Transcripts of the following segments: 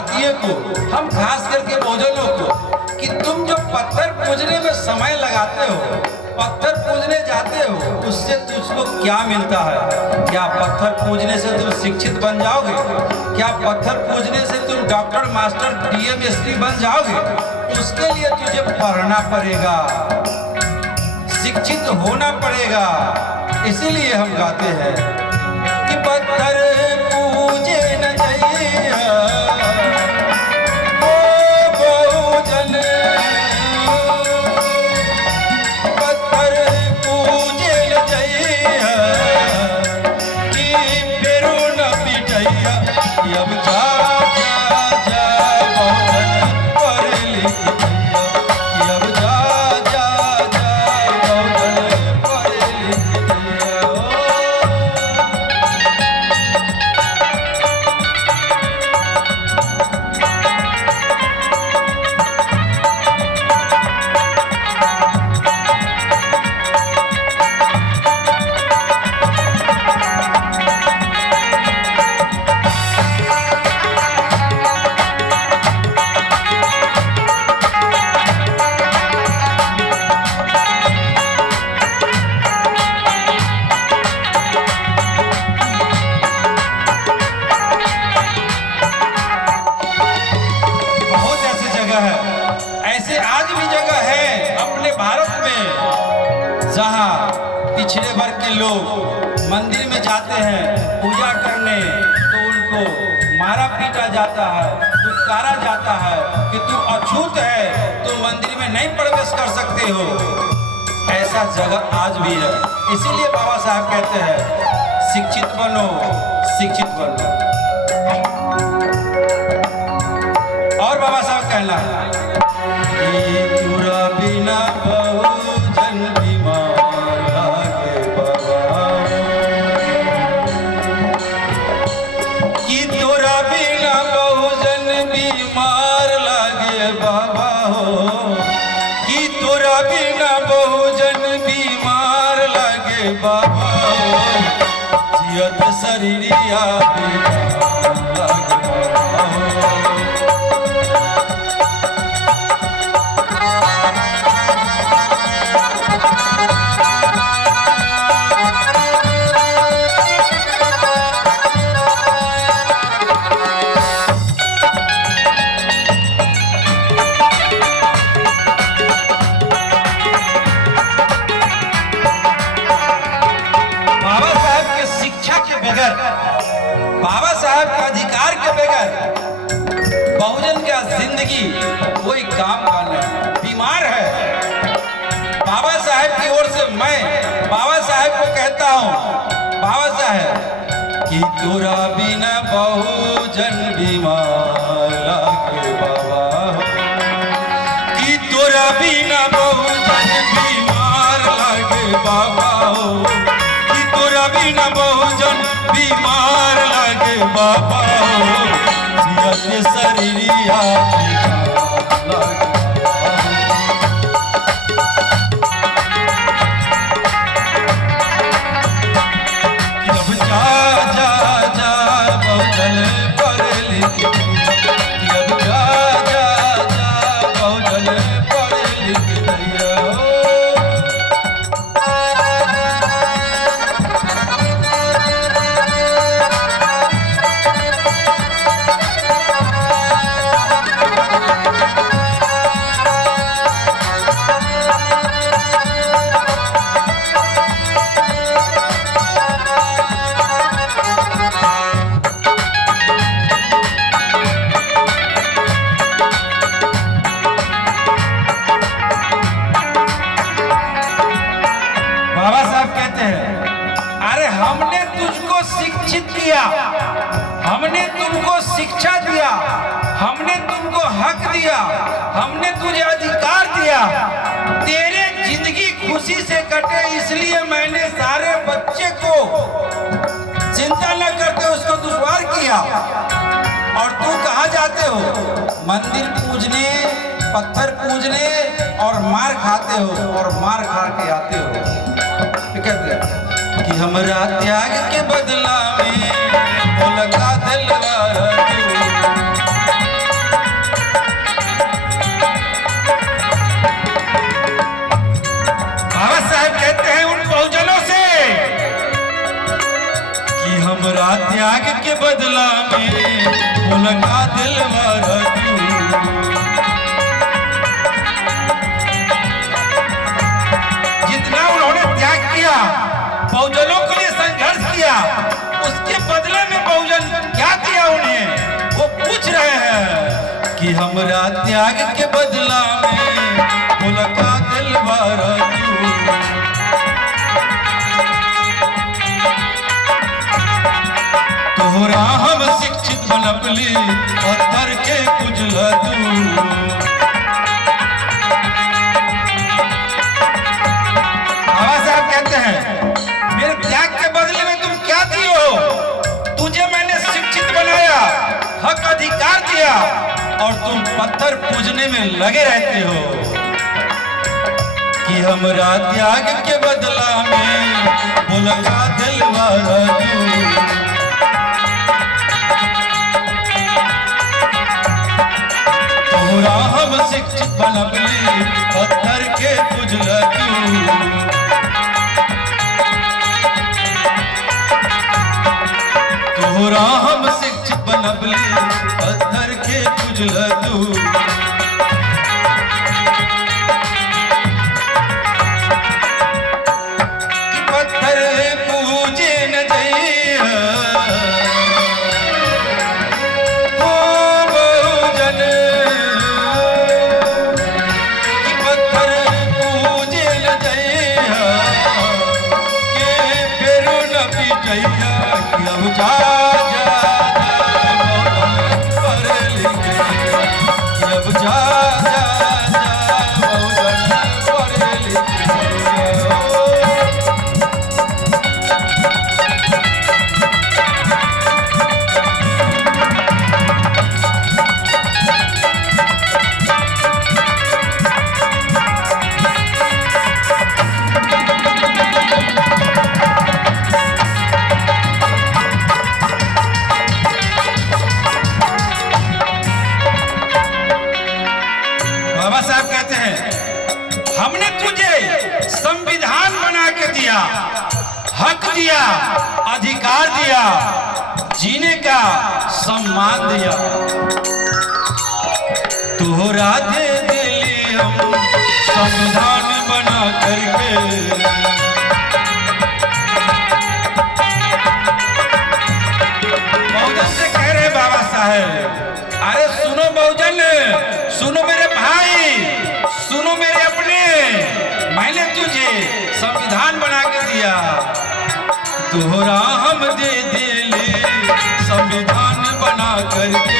भारतीय को, हम खास करके बहुजनों को, कि तुम जो पत्थर पूजने में समय लगाते हो, पत्थर पूजने जाते हो, उससे तुझको क्या मिलता है? क्या पत्थर पूजने से तुम शिक्षित बन जाओगे? क्या पत्थर पूजने से तुम डॉक्टर, मास्टर, डीएम, एसपी बन जाओगे? उसके लिए तुझे पढ़ना पड़ेगा, शिक्षित होना पड़ेगा। इसीलिए हम गाते हैं कि पत्थर पूजे न जइया ओ बहुजन, पत्थर पूजे न जइया कि फेरू न पिटैया। अब जा जा जा बहुजन पढ़ लिख जइया, अब जा जा जा बहुजन पढ़ लिख जइया। ऐसे आज भी जगह है अपने भारत में जहां पिछड़े वर्ग के लोग मंदिर में जाते हैं पूजा करने, तो उनको मारा पीटा जाता है, दुत्कारा जाता है कि तू अछूत है, तू मंदिर में नहीं प्रवेश कर सकते हो। ऐसा जगह आज भी है। इसीलिए बाबा साहब कहते हैं शिक्षित बनो, शिक्षित बनो। और बाबा साहब कहना है तुरा बिना बहुजन बीमार लागे बाबा, कि तोरा बिना बहुजन बीमार लागे बाबा हो, कि तोरा बिना बहुजन बीमार लागे बाबा हो, जियत शरीरिया बीमार लागे बाबा हो। बाबा साहब के अधिकार के बगैर बहुजन का जिंदगी कोई काम का नहीं। बीमार है, बाबा साहब की ओर से मैं बाबा साहब को कहता हूँ, बाबा साहब कि तोरा बिना बहुजन बीमार लागे बाबा हो, कि तोरा बिना बहुजन बीमार लागे बाबा हो, कि तोरा बिना बहुजन बीमार लागे बाबा हो, जियत शरीरिया बीमार लागे बाबा हो। अब जा जा जा बहुजन पढ़ लिख, अब जा जा जा बहुजन पढ़ लिख जइया हो। बाबा साहब कहते हैं अरे हमने तुझको शिक्षित किया, हमने तुमको शिक्षा दिया, हमने तुमको हक दिया, हमने तुझे अधिकार दिया, तेरे जिंदगी खुशी से कटे इसलिए मैंने सारे बच्चे को चिंता न करते उसको दुश्वार किया। और तू कहाँ जाते हो? मंदिर पूजने, पत्थर पूजने और मार खाते हो और मार खा के आते हो। कहते हैं कि हमरा त्याग के बदला में लगा दिल के बदला में उनका दिलवार तू। जितना उन्होंने त्याग किया, बहुजनों के लिए संघर्ष किया, उसके बदले में बहुजन क्या दिया उन्हें? वो पूछ रहे हैं कि हमरा त्याग के बदला में उनका दिलवार तू। तोहरा हम शिक्षित बनबली पत्थर के कुचल तू। बाबा साहब कहते हैं मेरे त्याग के बदले में तुम क्या दियो? तुझे मैंने शिक्षित बनाया, हक अधिकार दिया और तुम पत्थर पूजने में लगे रहते हो। कि हमरा त्याग के बदला में उनका दिलवार तू। तोहरा हम शिक्षित बनबली पत्थर के पूजल तू। तोहरा हम शिक्षित बनबली पत्थर के पूजल तू। पत्थर पूजे न जइहा हमने तुझे संविधान बना के दिया, हक दिया, अधिकार दिया, जीने का सम्मान दिया। तोहरा दे दिली हम संविधान बना करके। बहुजन से कह रहे बाबा साहेब, अरे सुनो बहुजन, सुनो मेरे भाई, सुनो मेरे अपने, मैंने तुझे संविधान बना के दिया, तोहरा हम दे दिले संविधान बना करके।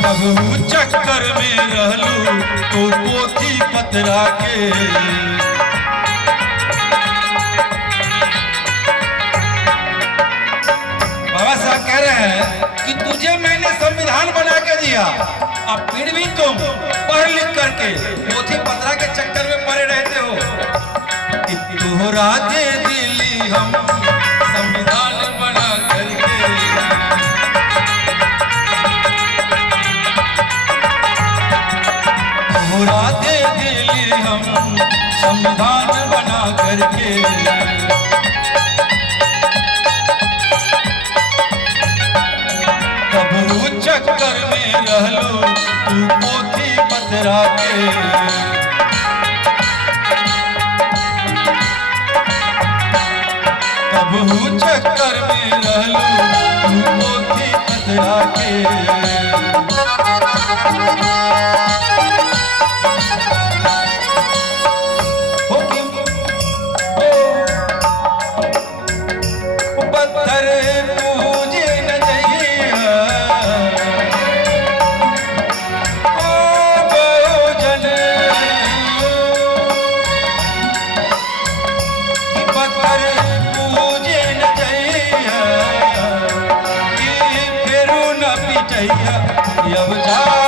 कबहू चक्कर में रहलू तो पोथी पतरा के। बाबा साहब कह रहे हैं कि तुझे मैंने संविधान बना के दिया, अब फिर भी तुम पढ़ लिख करके पोथी पतरा के चक्कर में पड़े रहते हो। कि तोहरा दे दिली हम संविधान बना करके। तोहरा दे दिली हम संविधान बना करके। कबहू चक्कर में रहलो तू पोथी पतरा के। कबहू चक्कर में रहलो तू पोथी पतरा के। पत्थर पूजे न जइहा बहुजन। पत्थर पूजे न जइहा कि फेरू न पिटइहा अब जा।